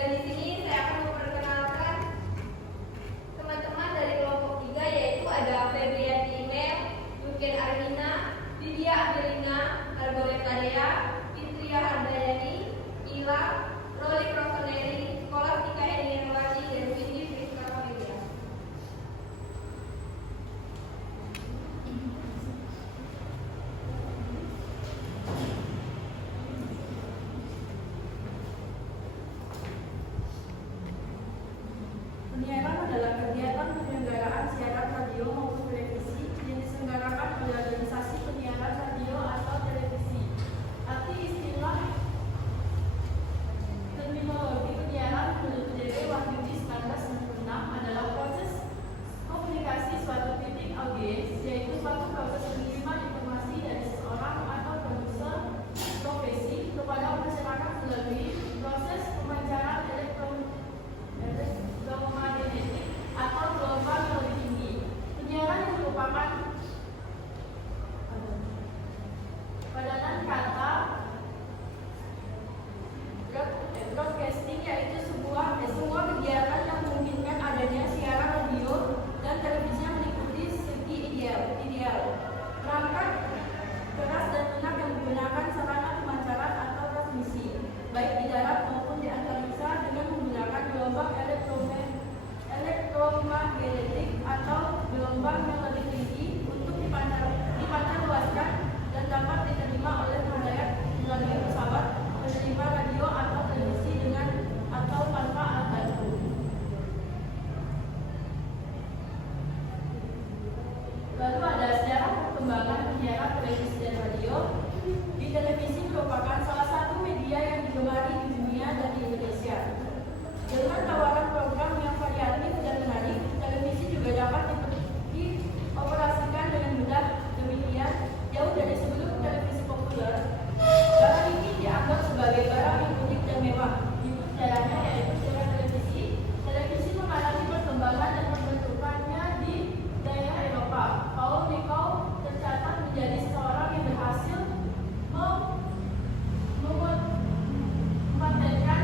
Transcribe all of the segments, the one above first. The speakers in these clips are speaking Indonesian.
Dan di sini saya akan memperkenalkan teman-teman dari kelompok 3, yaitu ada Febrianti Imel, Yuken Armina, Lydia Adelina, Arboleta Dea, Fitria Hardayani, Ila, Roli Rosaneri, Skolastika Eni Relasi, dan Windy Friska Familia. Penyiaran adalah kegiatan penyelenggaraan siaran radio maupun televisi yang diselenggarakan oleh organisasi penyiaran radio atau televisi. Arti istilah terminologi penyiaran menurut PJJ Wahyudi 1996 adalah proses komunikasi suatu titik audiens, yaitu suatu proses menerima informasi dari seseorang atau produser profesi kepada masyarakat melalui proses pemancaran elektromagnetik atau gelombang yang lebih tinggi. Penyiaran yang merupakan padanan kata broadcasting, yaitu sebuah kegiatan yang memungkinkan adanya siaran radio dan televisi yang meliputi segi ideal, perangkat keras dan lunak yang menggunakan sarana pemancaran atau transmisi, baik di darat maupun di antariksa, dengan menggunakan gelombang elektromagnetik atau gelombang yang lebih tinggi untuk dipancarluaskan dan dapat diterima oleh halayak melalui pesawat, penerima radio atau televisi dengan atau tanpa alat bantu. Lalu ada sejarah perkembangan penyiaran televisi dan radio. Di televisi merupakan salah satu media yang digemari di dunia dan di Indonesia. Dengan tawaran program yang variatif dan menarik, televisi juga dapat dioperasikan dengan mudah. Demikian, jauh dari sebelum televisi populer, barang ini dianggap sebagai barang yang unik dan mewah. Ibu sejarahnya yaitu sejarah televisi. Televisi mengalami perkembangan dan pembentukannya di daerah Eropa. Paul Nikou tercatat menjadi seorang yang berhasil mematenkan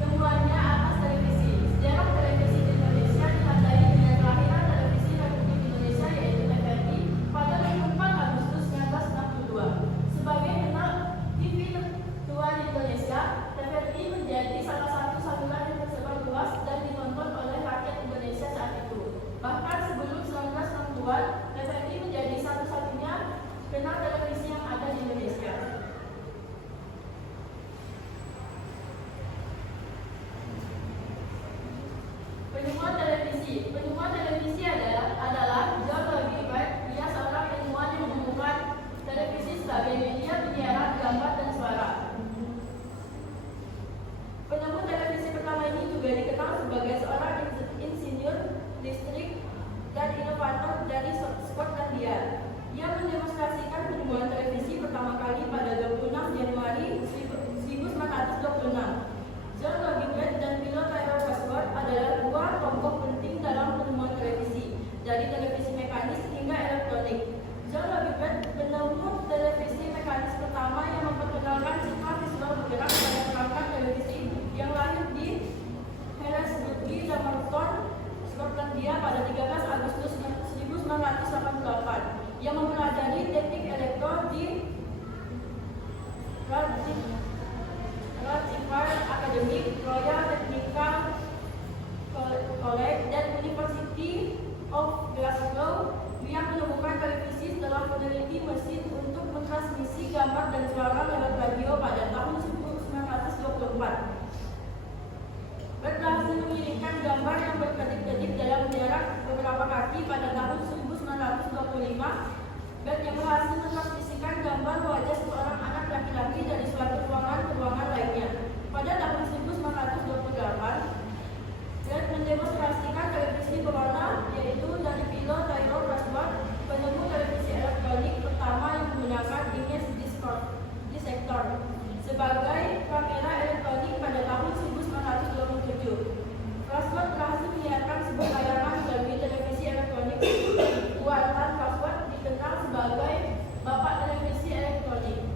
temuannya atas televisi. Sejarah televisi di Indonesia ditandai dengan kelahiran televisi Republik Indonesia, yaitu TVRI, pada 24 Agustus 1962. Sebagai anak TV tertua di Indonesia, TVRI menjadi salah satu saluran yang tersebar luas dan ditonton oleh rakyat Indonesia saat itu. Bahkan sebelum 1960-an, TVRI menjadi satu-satunya kanal televisi yang ada di Indonesia. Penemuan televisi. Penemuan televisi adalah John Logie Baird. Dia seorang ilmuwan yang menemukan televisi sebagai media penyiaran gambar dan suara. Penemu televisi pertama ini juga dikenal sebagai seorang insinyur listrik dan inovator dari Skotlandia. Dia mendemonstrasikan penemuan televisi pertama kali pada 26 Januari 1926. John Logie Baird dan Philo Taylor Wadsworth adalah dua tokoh penting dalam penemuan televisi, dari televisi mekanis hingga elektronik. John Logie Baird penemu televisi mekanis pertama yang memperkenalkan sifat visual bergerak pada perangkat televisi yang lahir di Harrisburg, Somerton, Skotlandia pada 13 Agustus 1988, yang mempelajari teknik elektro di Radcliffe Academy, Royal Technical College, dan University of Glasgow, yang menemukan televisi setelah meneliti mesin untuk mentransmisi gambar dan suara lewat radio pada tahun 1924. Berhasil mengirimkan gambar yang berkedip-kedip dalam jarak beberapa kaki pada tahun 1925. Baird yang berhasil mentransmisikan gambar wajah seorang anak laki-laki dari suatu ruangan ke ruangan lainnya. Pada tahun 1928, Baird mendemonstrasikan televisi berwarna, yaitu dari Philo Taylor Wadsworth, penemu televisi elektronik pertama yang menggunakan image detector sebagai kamera elektronik pada tahun 1927. Wadsworth berhasil menyiarkan sebuah tayangan melalui televisi elektronik. Buatan Wadsworth dikenal sebagai Bapak Televisi Elektronik.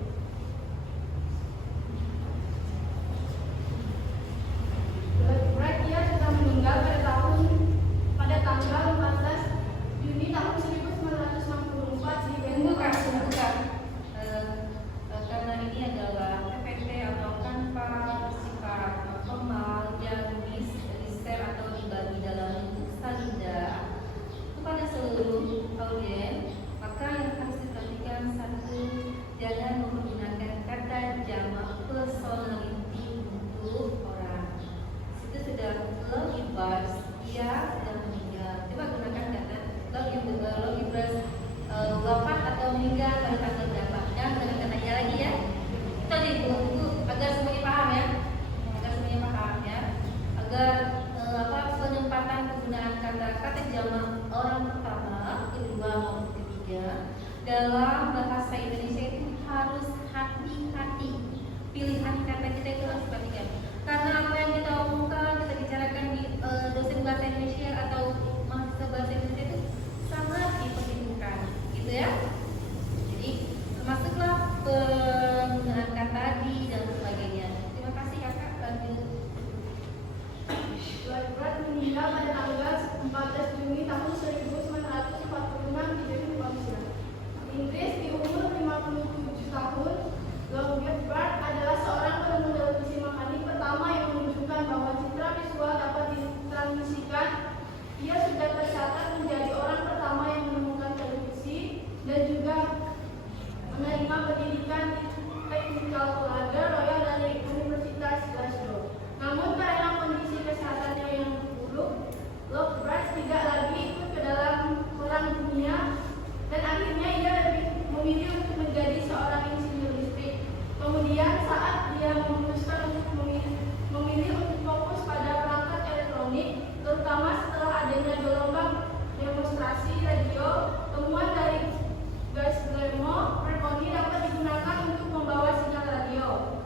agar penempatan penggunaan kata-kata jamak orang pertama, kedua maupun ketiga dalam bahasa Indonesia itu harus hati-hati. Pilihan kata kita itu harus perhatikan. Karena apa yang kita omongkan, kita bicarakan di dosen bahasa Indonesia atau mahasiswa bahasa Indonesia itu sangat diperhitungkan, gitu ya. Jadi termasuklah penggunaan kata di dan sebagainya. Terima kasih kakak. Lanjut. Lloyd Wright meninggal pada tanggal 14 Juni tahun 1945 di Indonesia, Inggris di umur 57 tahun. Lloyd Wright adalah seorang penemu televisi mekanik pertama yang menunjukkan bahwa citra visual dapat ditransmisikan. Ia sudah tercatat menjadi orang pertama yang menemukan televisi dan juga menerima pendidikan Technical College Royal dari Universitas Glasgow. Namun karena kondisi kesehatannya yang buruk, Lloyd Wright tidak lagi ikut ke dalam perang dunia dan akhirnya ia lebih memilih untuk menjadi seorang insinyur listrik. Kemudian saat dia memutuskan untuk memilih untuk fokus pada perangkat elektronik, terutama setelah adanya gelombang demonstrasi radio, temuan dari Glasgow Marconi dapat digunakan untuk membawa sinyal radio.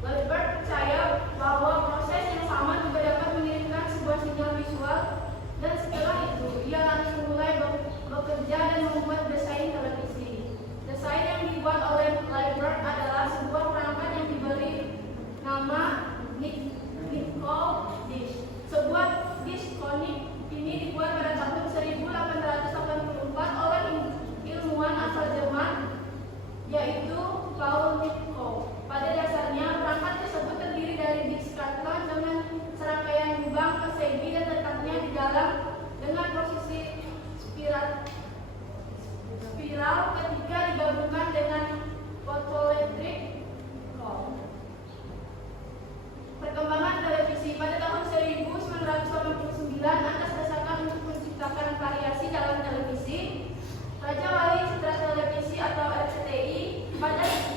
Lloyd Wright percaya bahwa proses yang sama juga dapat mengirimkan sebuah sinyal visual, dan setelah itu ia langsung mulai bekerja dan membuat desain televisi. Desain yang dibuat oleh Lloyd Wright adalah sebuah perangkat yang diberi nama Nicol Dish. Sebuah dish konik ini dibuat pada tahun 1884 oleh ilmuwan asal Jerman, yaitu Paul Nicol. Pada dasarnya, perangkat tersebut terdiri dari disk karton dengan serangkaian lubang persegi dan letaknya di dalam dengan posisi spiral ketika digabungkan dengan fotoelektrik. Perkembangan televisi pada tahun 1989 atas desakan untuk menciptakan variasi dalam televisi, Raja Wali Citra Televisi atau RCTI pada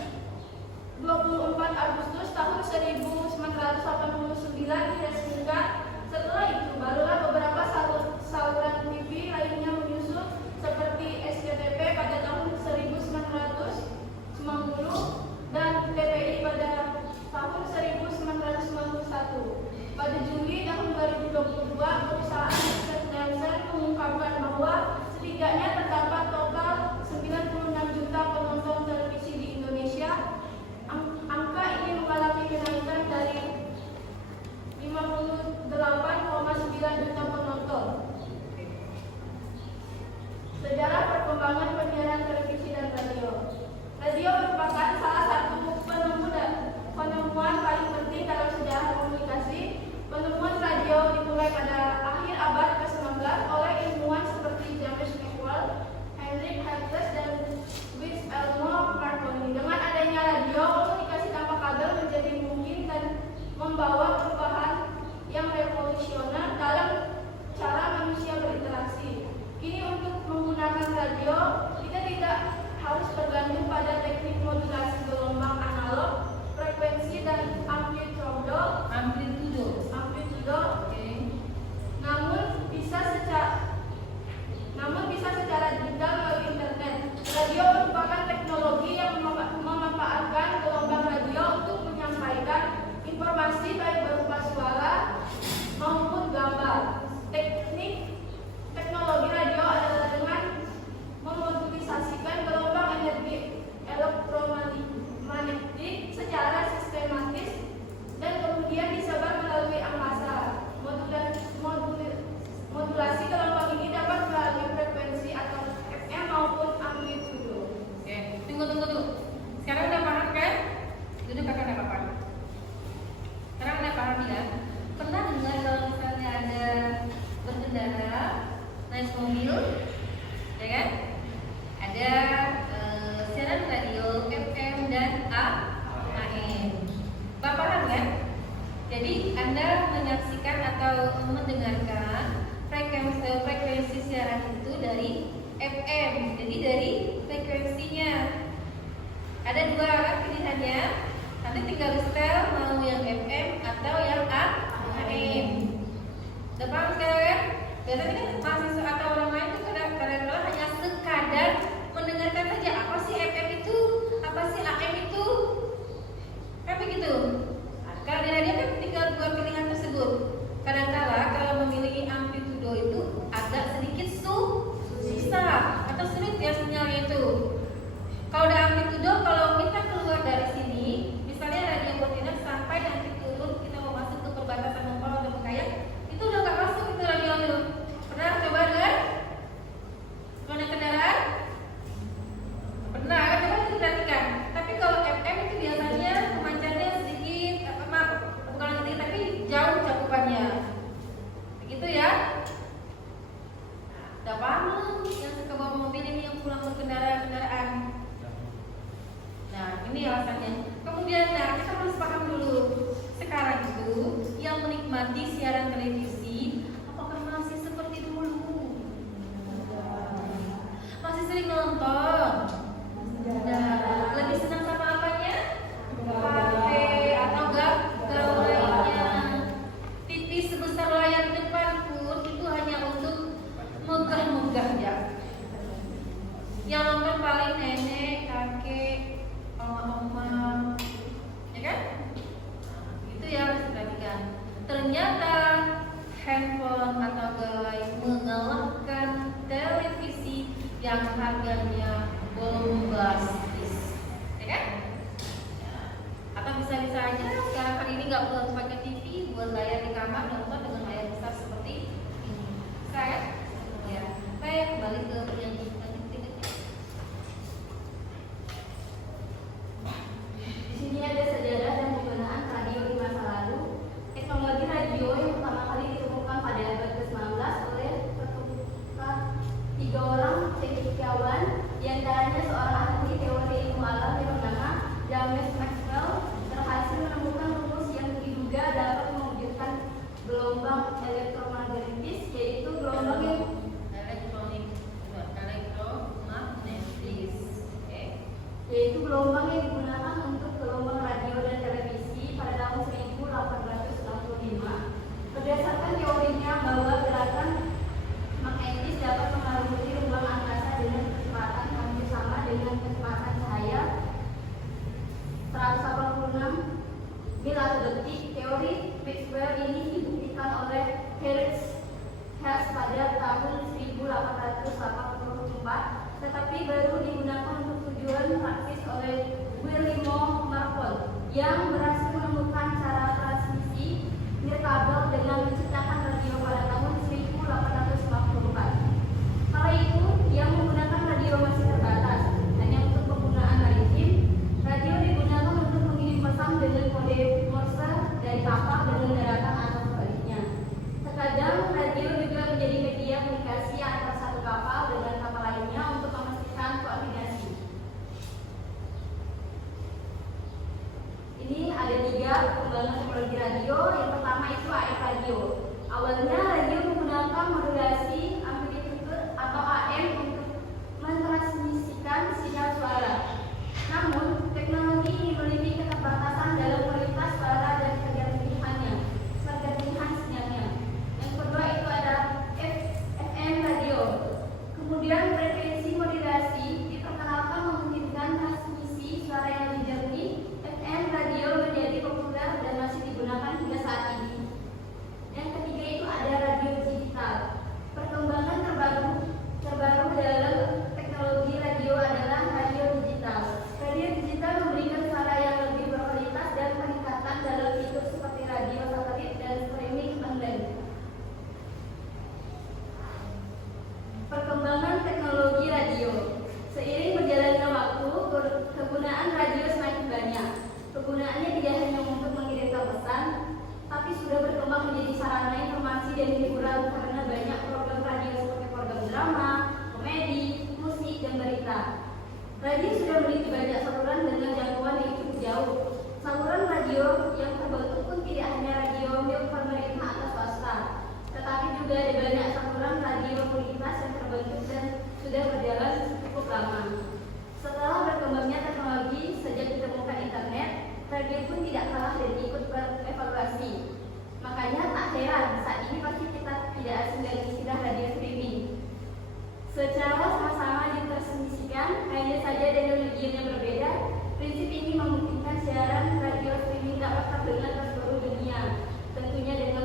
24 Agustus tahun 1989 diresmikan. Setelah itu barulah beberapa saluran TV lainnya menyusul seperti SCTV pada tahun 1990 dan TVI pada tahun 1991. Pada Juli tahun 2022, perusahaan Nielsen mengungkapkan bahwa setidaknya terdapat total 96 juta penonton televisi di Indonesia. Angka ini mengalami kenaikan dari 58,9 juta penonton. Sejarah perkembangan penyiaran televisi dan radio. Radio merupakan salah satu penemuan paling penting dalam sejarah komunikasi. Penemuan radio dimulai pada akhir abad ke-19 oleh ilmuwan seperti James Maxwell, Heinrich Hertz, dan Louis Elmo Marconi. Dengan adanya radio, komunikasi tanpa kabel menjadi mungkin dan membawa perubahan yang revolusioner dalam cara manusia berinteraksi. Kini untuk menggunakan radio, kita tidak harus bergantung pada teknik modulasi gelombang analog, frekuensi dan amplitudo. Namun bisa secara digital melalui internet. Radio merupakan teknologi yang memanfaatkan gelombang radio untuk menyampaikan informasi baik berupa suara maupun gambar. Teknologi radio adalah dengan memodulisasikan gelombang energi elektromagnetik secara sistematis dan kemudian disebar melalui angkasa. Modulasi gelombang ini dapat melalui frekuensi atau FM maupun amplitudo. Oke, tunggu. Sekarang udah paham kan? Duduk kakak udah paham. Sekarang udah paham ya? Pernah dengar kalau misalnya ada berkendara naik mobil, ya kan? Ada siaran radio FM dan AM. Bapak paham kan? Jadi Anda menyaksikan atau mendengarkan frekuensi siaran itu dari FM. Jadi dari frekuensinya ada dua pilihannya. Nanti tinggal setel mau yang FM atau yang AM. ternyata handphone atau gawai mengalahkan televisi yang harganya bombastis, ya kan? Atau bisa-bisa aja sekarang hari ini nggak perlu pakai TV, buat layar di kamar nonton dengan layar besar seperti ini, bisa ya? Ya, baik, kembali ke penyanyi berikutnya. Di sini ada sejarah dan penggunaan radio di masa lalu. Teknologi radio yang pertama kali ditemukan pada abad ke-19 oleh tiga orang cendekiawan, di antaranya seorang ahli teori ilmu alam yang bernama James Maxwell berhasil menemukan rumus yang diduga dapat mewujudkan gelombang elektromagnetis, yaitu gelombang yang digunakan untuk gelombang radio dan televisi pada tahun 1865. Berdasarkan teorinya bahwa gerakan magnetis dapat mengarungi ruang angkasa dengan kecepatan hampir sama dengan kecepatan cahaya 186 mil atau detik. Teori Maxwell ini dibuktikan oleh Felix Hertz pada tahun 1884, tetapi baru digunakan untuk tujuan praktis oleh Guillermo Marconi yang berhasil menemukan cara transmisi nirkabel dengan menciptakan radio pada tahun 1854. Kala itu, yang menggunakan radio masih terbatas, hanya untuk penggunaan maritim. Radio digunakan untuk mengirim pesan dengan kode Morse dari kapal dengan daratan atau sebaliknya. Terkadang radio juga menjadi media komunikasi antara satu kapal dengan kapal lainnya untuk memastikan koordinasi. Ini ada 3 perkembangan teknologi radio. Yang pertama itu AM radio. Awalnya radio menggunakan modulasi amplitude atau AM untuk mentransmisikan sinyal suara. Namun, teknologi ini memiliki keterbatasan dalam kualitas suara dan kejernihannya, sinyalnya. Yang kedua itu ada FM radio. Kemudian frekuensi modulasi diperkenalkan memungkinkan transmisi suara yang lebih jernih. FM radio menjadi populer dan masih digunakan hingga saat ini. Yang ketiga itu ada radio digital. Perkembangan terbaru dalam teknologi radio adalah radio digital. Radio digital memberikan suara yang lebih berkualitas dan peningkatan dalam fitur seperti radio satelit dan streaming online. Perkembangan teknologi radio. Seiring berjalannya waktu, kegunaan radio semakin banyak. Kegunaannya tidak hanya untuk mengirimkan pesan, tapi sudah berkembang menjadi sarana informasi dan hiburan karena banyak program radio seperti program drama, komedi, musik, dan berita. Radio sudah memiliki banyak saluran dengan jangkauan yang cukup jauh. Saluran radio yang terbentuk pun tidak hanya radio milik pemerintah atau swasta, tetapi juga ada banyak saluran radio komunitas yang terbentuk dan sudah berjalan cukup lama. Setelah berkembangnya teknologi sejak ditemukan internet, radio pun tidak kalah dan ikut berevaluasi. Makanya tak heran saat ini pasti kita tidak asing dengan istilah radio streaming. Secara sama-sama ditransmisikan, hanya saja dengan medium yang berbeda, prinsip ini memungkinkan siaran radio streaming dapat terdengar ke seluruh dunia, tentunya dengan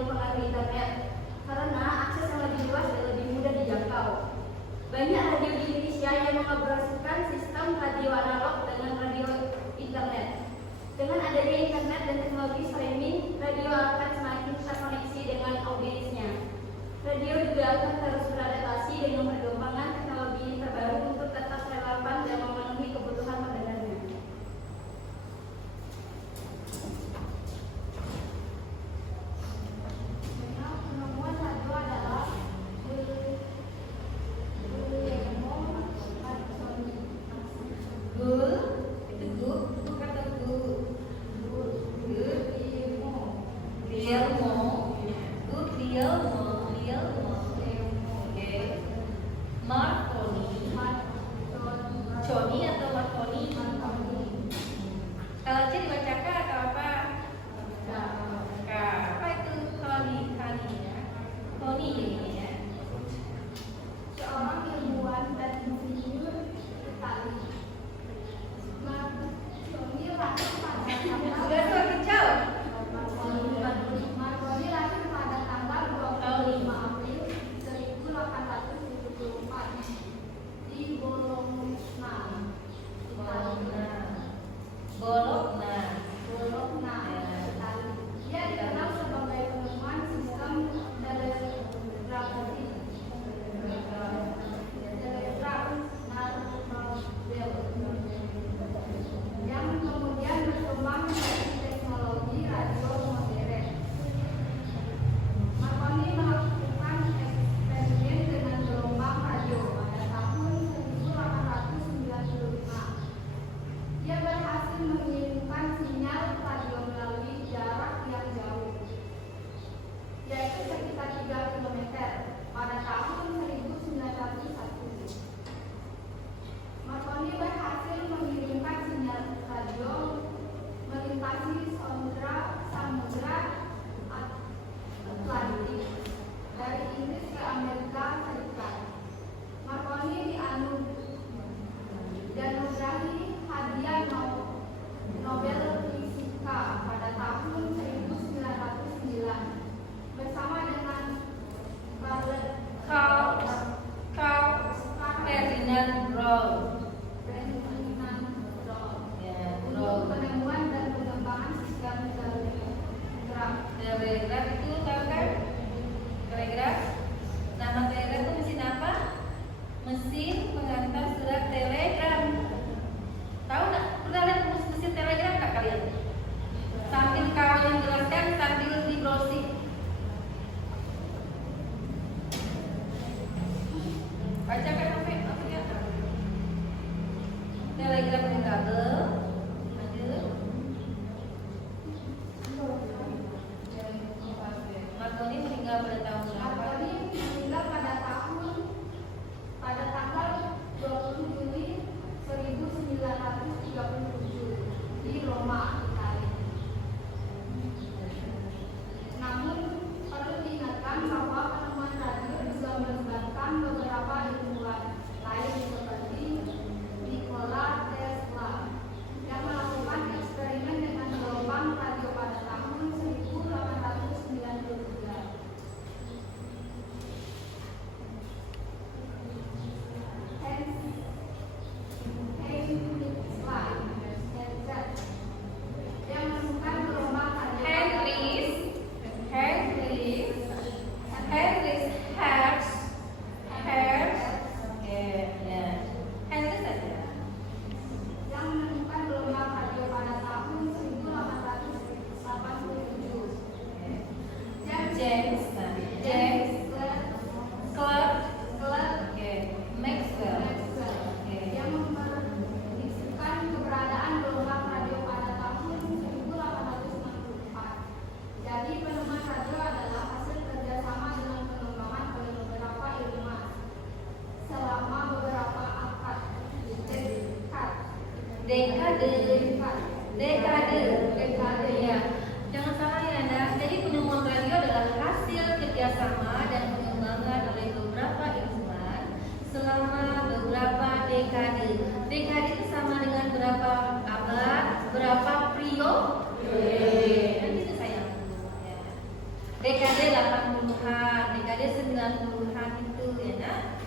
dekade 80-an, dekade 90-an itu ya nak.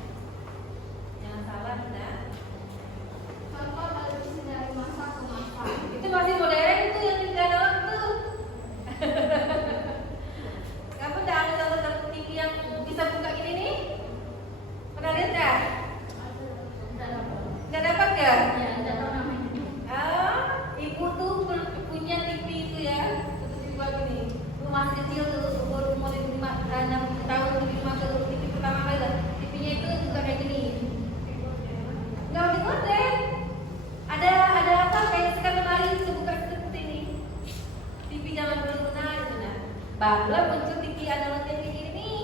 Jangan salah nak. Contoh televisi dari masa ke masa. Itu masih modern itu yang tidak ada waktu. Kamu udah ada TV yang bisa buka gini nih? Pernah lihat nggak? Nggak dapat nggak? Ya, ada namanya. Ibu tuh punya TV itu ya, itu TV gini. Rumah kecil tuh, umur 6 tahun, 5 ke TV pertama kali lah. TV-nya itu juga kayak gini. Nggak mau digorden. Ada apa? Kayak sekarang lemari sebuka seperti ini. TV zaman dulu itu nah. Barulah muncul TV analog kayak gini nih.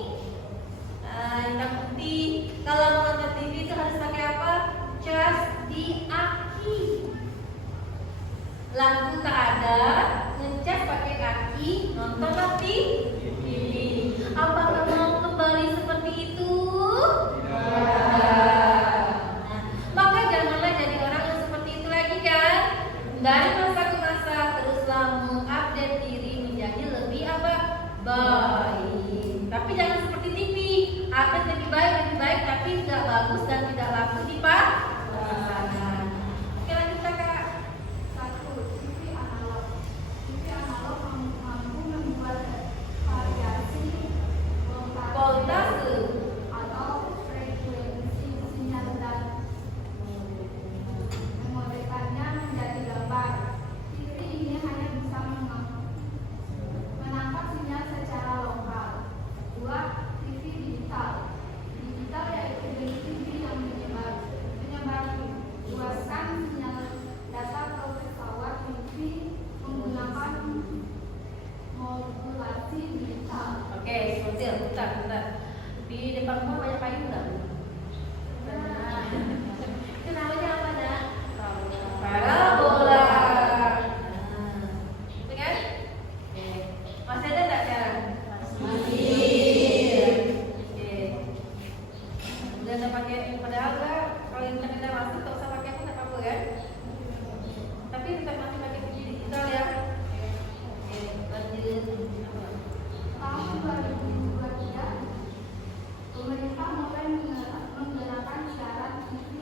Hitam putih. Kalau mau nonton TV itu harus pakai apa? Cas di aki. Lampu tak ada, ngecas pakai kaki, nonton TV. Apakah mau kembali seperti itu? Nah, maka janganlah jadi orang yang seperti itu lagi kan. Dari masa ke masa teruslah mengupdate diri menjadi lebih apa? Baik. Tapi jangan seperti TV. Update lebih baik, tapi tidak bagus dan tidak laku di pasaran. Oke, lanjut Kak. 1. TV analog. TV analog mampu membuat variasi Voltase atau frekuensi sinyal dan memodikannya menjadi gambar. TV ini hanya bisa menangkap sinyal secara lokal. 2. TV digital. Digital yaitu jenis TV yang menyebarluaskan sinyal data ke pesawat TV menggunakan modulasi digital. Oke, bentar. Di depan rumah banyak kayu nggak? Itu namanya apa nak? Parabola. Itu kan? Oke. Masih ada nggak sekarang? Masih. Oke. Udah ada pakai padahal nggak? Kalau internet udah masuk, nggak usah pakai apa apa kan? Tapi tetap masih pakai TV digital ya. Oke, lanjut. Tahun 2023, pemerintah mulai menggunakan siaran TV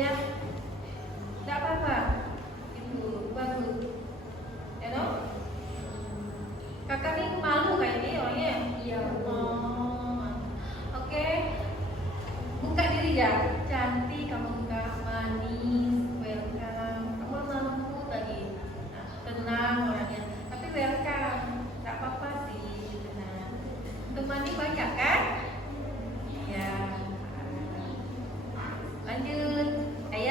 ya. Tidak apa-apa. Itu bagus. Ya no? Kakak nih malu kayak ini orangnya. Iya. Oh. Oke. Buka diri ya. Cantik, kamu buka manis, welcome. Kamu lemah lembut lagi. Nah, tenang orangnya. Tapi welcome. Tak apa-apa sih, tenang. Temannya banyak kan? Ya. Lanjut. Ayah.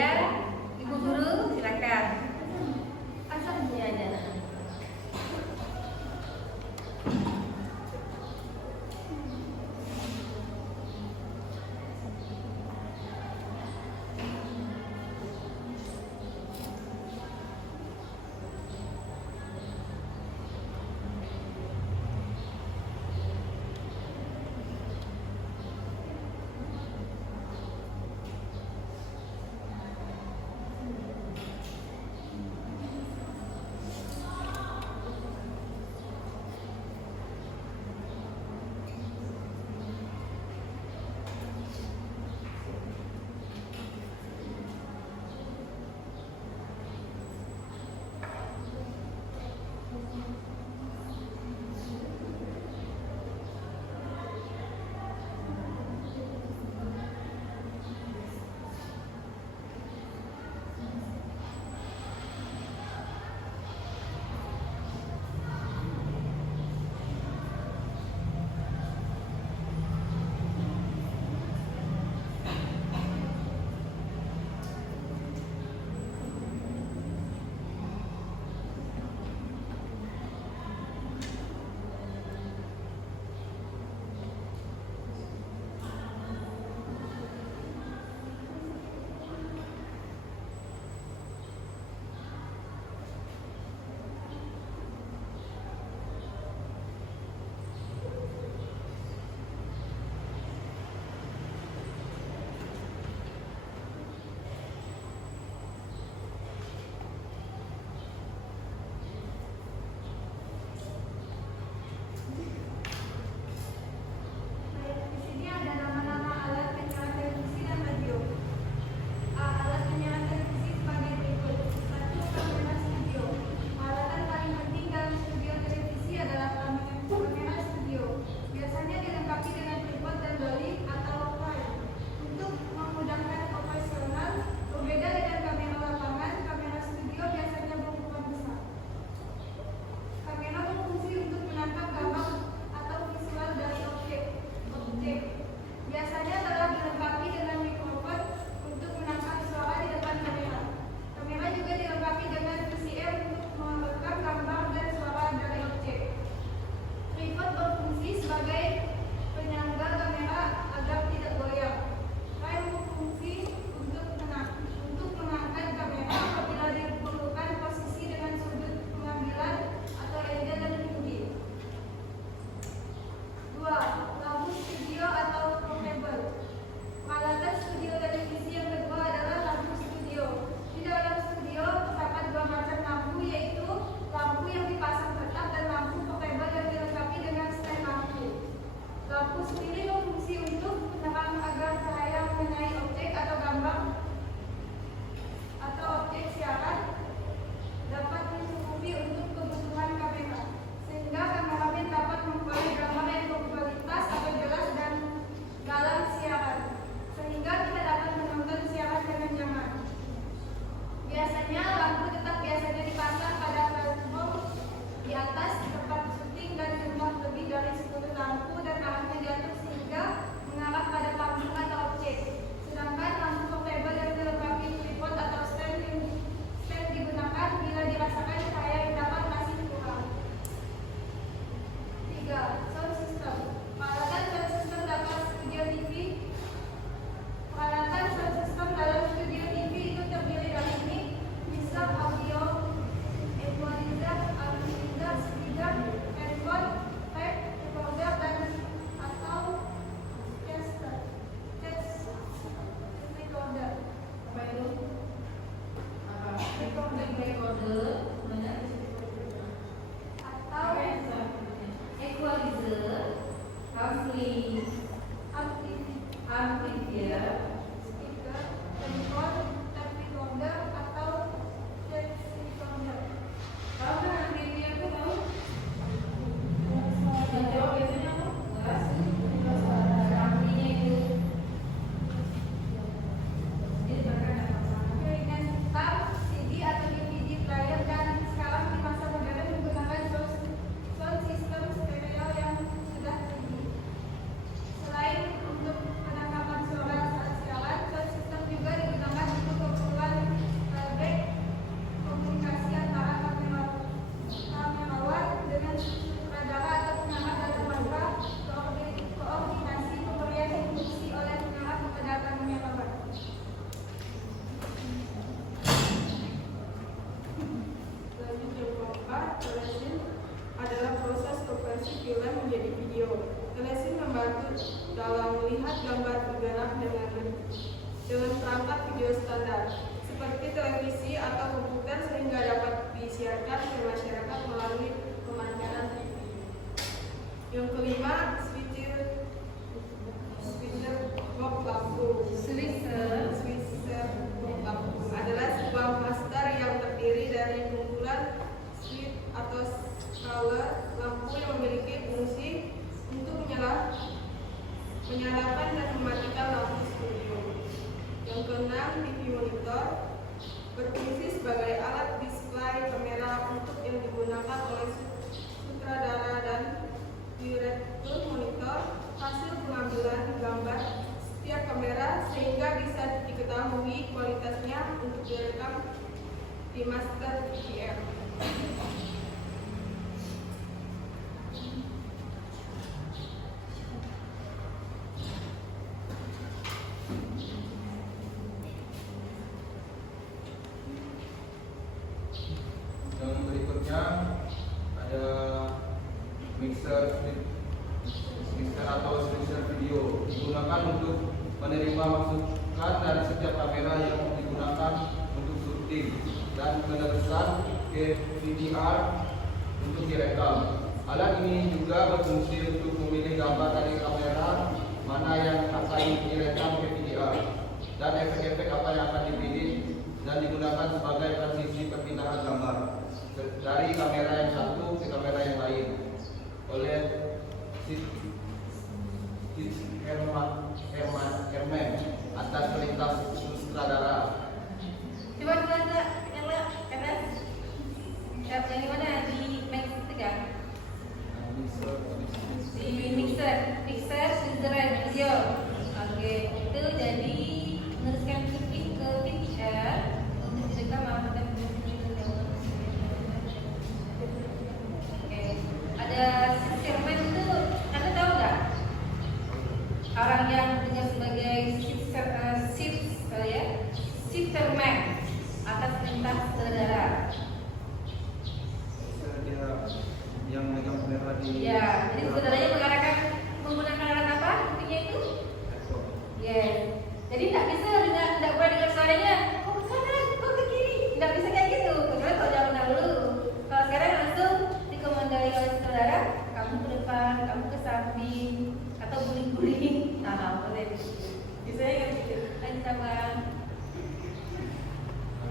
dalam melihat gambar bergerak dengan perangkat video standar seperti televisi atau komputer sehingga dapat disiarkan ke masyarakat melalui pemancaran TV. Yang kelima, switcher box lampu. Switcher box lampu adalah sebuah master yang terdiri dari kumpulan switch atau skala lampu yang memiliki fungsi untuk menyalakan dan mematikan lampu studio. Yang keenam, TV monitor berfungsi sebagai alat display kamera untuk yang digunakan oleh sutradara dan direktur monitor hasil pengambilan gambar setiap kamera sehingga bisa diketahui kualitasnya untuk direkam di master VCR. Yang berikutnya ada mixer atau switcher video digunakan untuk menerima masukan dari setiap kamera yang digunakan untuk syuting dan meneruskan ke VCR untuk direkam. Alat ini juga berfungsi untuk memilih gambar dari kamera mana yang akan direkam ke VCR dan efek-efek apa yang akan dipilih dan digunakan sebagai transisi perpindahan gambar dari kamera yang satu ke kamera yang lain oleh Herman atas perintah sutradara. Coba yang di mana di Max itu kan? Di mixer dan video. Oke, itu jadi meneruskan TV ke VCR untuk direkam melakukan ada Sherman itu, Anda tahu nggak? Orang yang dengan sebagai Sherman atas perintah saudara. Dia yang megang kamera di. Ya, jadi saudaranya menggunakan alat apa? Intinya itu? Yes. Jadi tidak bisa tidak boleh dengar suaranya. Kok ke kanan, kok ke kiri? Tidak bisa kayak gitu. Kecuali kalau zaman dahulu. Kalau sekarang langsung dikomandai oleh saudara, kamu ke depan, kamu ke samping, atau guling-guling. Nah, boleh. Bisa ya gitu. Lanjut sama.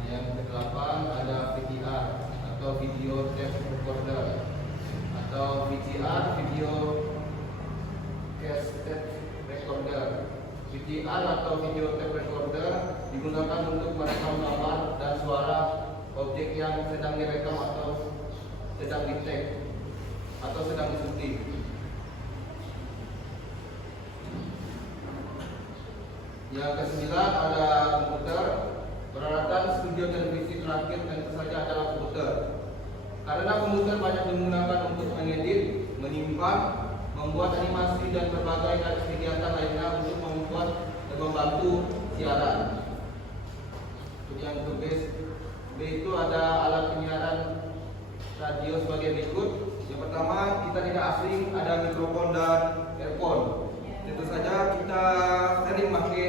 Yang kedelapan ada VCR atau video tape recorder atau VCR video cassette recorder. VCR atau video tape recorder digunakan untuk merekam gambar dan suara objek yang sedang direkam atau sedang di-take atau sedang disyuting. Yang kesembilan ada komputer. Peralatan studio televisi terakhir tentu saja adalah komputer. Karena komputer banyak digunakan untuk mengedit, menyimpan, membuat animasi dan berbagai kegiatan lainnya untuk membuat dan membantu siaran. Untuk yang B itu ada alat penyiaran radio sebagai berikut. Yang pertama, kita tidak asing ada mikrofon dan earphone. Tentu saja kita sering pakai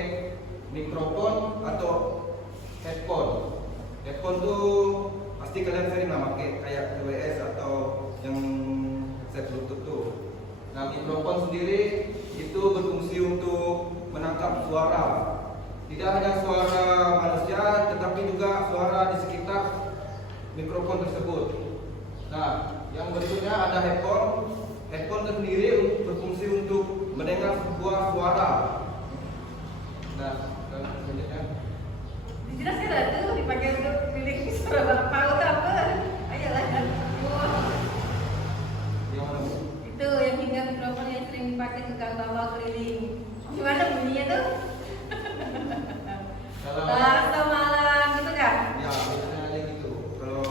mikrofon atau headphone. Headphone itu pasti kalian sering lah pakai kayak TWS atau yang set Bluetooth tuh. Nah, mikrofon sendiri itu berfungsi untuk menangkap suara. Tidak hanya suara manusia, tetapi juga suara di sekitar mikrofon tersebut. Nah, yang berikutnya ada headphone. Headphone sendiri berfungsi untuk mendengar sebuah suara. Nah, dan selanjutnya Dijelaskan lah tuh dipakai untuk milik suara bapak atau apa? Ayolah. yang mana? Itu yang hingga mikrofon yang sering dipakai tukang bawa keliling. Gimana bunyinya tuh? Kalau Bahasa malam gitu kan? ya biasanya ada gitu. Kalau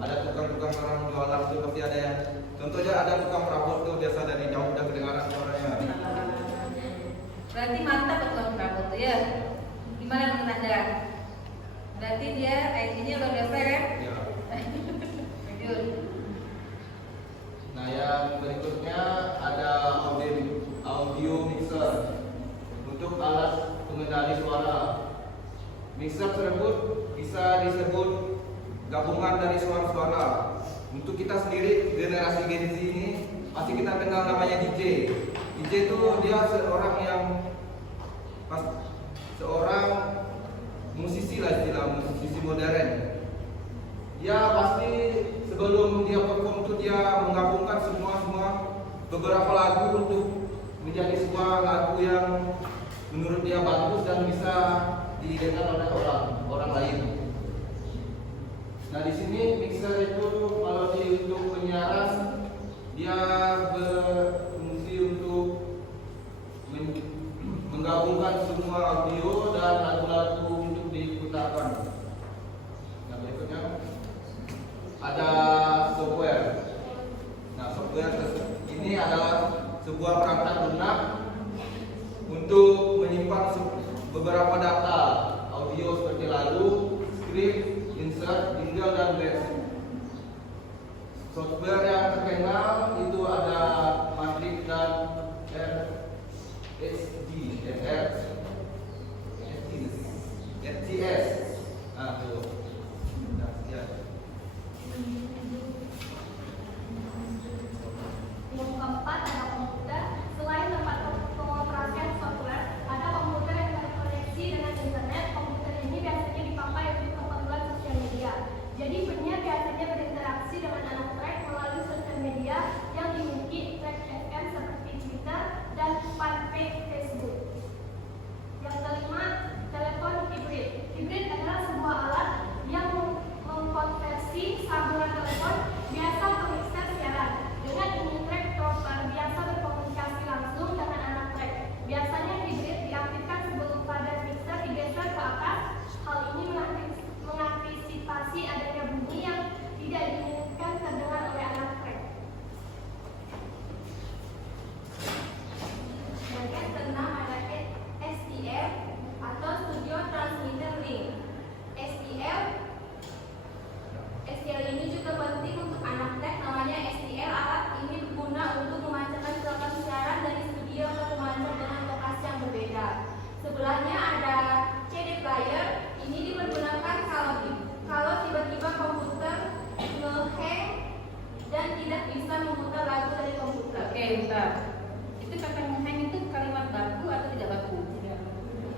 ada tukang-tukang orang jualan tuh pasti ada yang. Contohnya ada tukang perabot tuh biasa dari jauh udah kedengaran suaranya. Berarti mantap tukang perabot tuh ya. Gimana menurut Anda? Berarti dia IT-nya luar biasa kan? Ya. Lanjut. Nah, yang berikutnya ada audio mixer Mixer tersebut bisa disebut gabungan dari suara-suara. Untuk kita sendiri generasi Gen Z ini pasti kita kenal namanya DJ. DJ itu dia seorang musisi lah, istilah musisi modern. Dia pasti sebelum dia perform itu dia menggabungkan semua beberapa lagu untuk menjadi sebuah lagu yang menurut dia bagus dan bisa didengar oleh orang lain. Nah, di sini mixer itu kalau untuk penyiaran dia berfungsi untuk menggabungkan semua audio dan lagu-lagu untuk diputarkan. Yang berikutnya ada software. Nah, software ini adalah sebuah perangkat lunak untuk menyimpan beberapa data audio seperti lagu, skrip, insert, jingle, dan bass. Software yang terkenal itu ada Matrix dan RTS. Nah, itu. Yang keempat ada komputer. Selain tempat pengoperasian software, ada komputer yang terkoneksi dengan internet. Komputer ini biasanya dipakai untuk keperluan sosial media. Jadi penyiar biasanya berinteraksi dengan anak track melalui sosial media yang dimiliki track FM seperti Twitter dan fanpage Facebook. Yang kelima, telepon hibrid. Hibrid adalah sebuah alat yang mengkonversi sambungan telepon biasa ke mixer siaran. Dengan ini track proper biasa berkomunikasi langsung dengan anak track. Biasanya hibrid diaktifkan sebelum pada mixer digeser ke atas. Hal ini mengantisipasi adanya bunyi yang tidak diinginkan terdengar oleh anak track. Bagian keenam ada STL atau Studio Transmitter Link. STL ini juga penting untuk anak track. Namanya STL. Alat ini berguna untuk memancarkan siaran siaran dari studio ke pemancar dengan lokasi yang berbeda. Sebelahnya ada CD player. Ini dipergunakan kalau tiba-tiba komputer nge-hang dan tidak bisa memutar lagu dari komputer. Oke, bentar. Itu kata nge-hang itu kalimat baku atau tidak baku?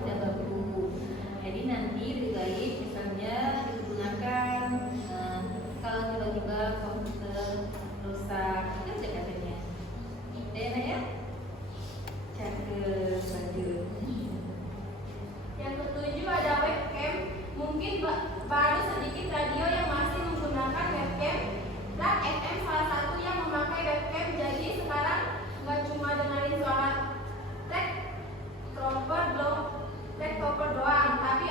Tidak baku. Jadi nanti lebih baik misalnya digunakan kalau tiba-tiba komputer rusak, itu saja katanya. Enak ya? Cakep, lanjut. Yang ketujuh ada webcam. Mungkin baru sedikit radio yang masih menggunakan webcam. Track FM salah satu yang memakai webcam. Jadi sekarang nggak cuma dengerin suara track proper doang, tapi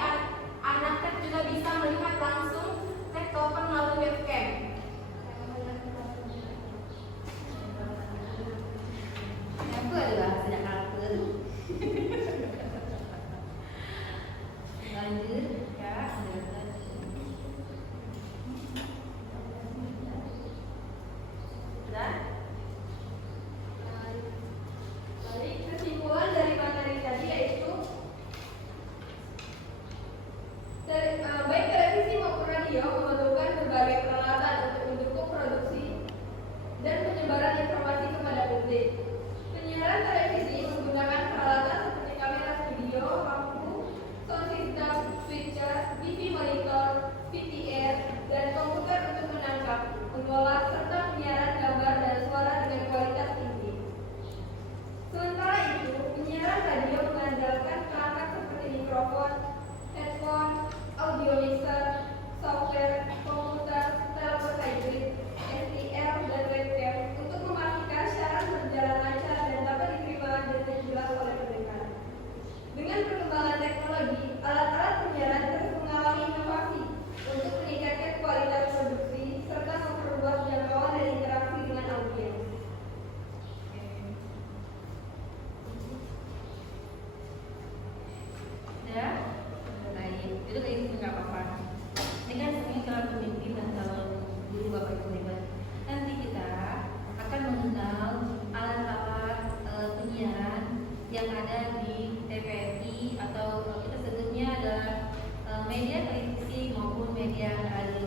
anak track juga bisa melihat langsung track proper melalui webcam. Aku adalah sedang apa? Lanjut, Kak. Sudah? Jadi kesimpulan dari materi tadi yaitu baik televisi maupun radio memerlukan berbagai peralatan untuk mendukung produksi dan penyebaran informasi kepada publik. Penyiaran televisi menggunakan peralatan seperti kamera video, lampu, sound system, switcher, TV monitor, VCR, dan komputer untuk menangkap, mengolah, serta penyiaran gambar dan suara dengan kualitas tinggi. Sementara itu, penyiaran radio mengandalkan perangkat seperti mikrofon, headphone, audio mixer, software, komputer, telepon hybrid, STL, dan webcam untuk memastikan siaran berjalan lancar dan dapat diterima dengan jelas oleh pendengar. Dengan perkembangan teknologi, alat-alat penyiaran terus mengalami inovasi untuk meningkatkan kualitas produksi serta memperluas jangkauan dan interaksi dengan audiens. Ya, baik. Itu kayak gitu nggak apa-apa. Ini kan sebenarnya kalau pemimpin dan kalau guru bapak ibu hebat. Nanti kita akan mengenal alat-alat penyiaran yang ada di TVRI atau kita sebutnya adalah media televisi maupun media radio.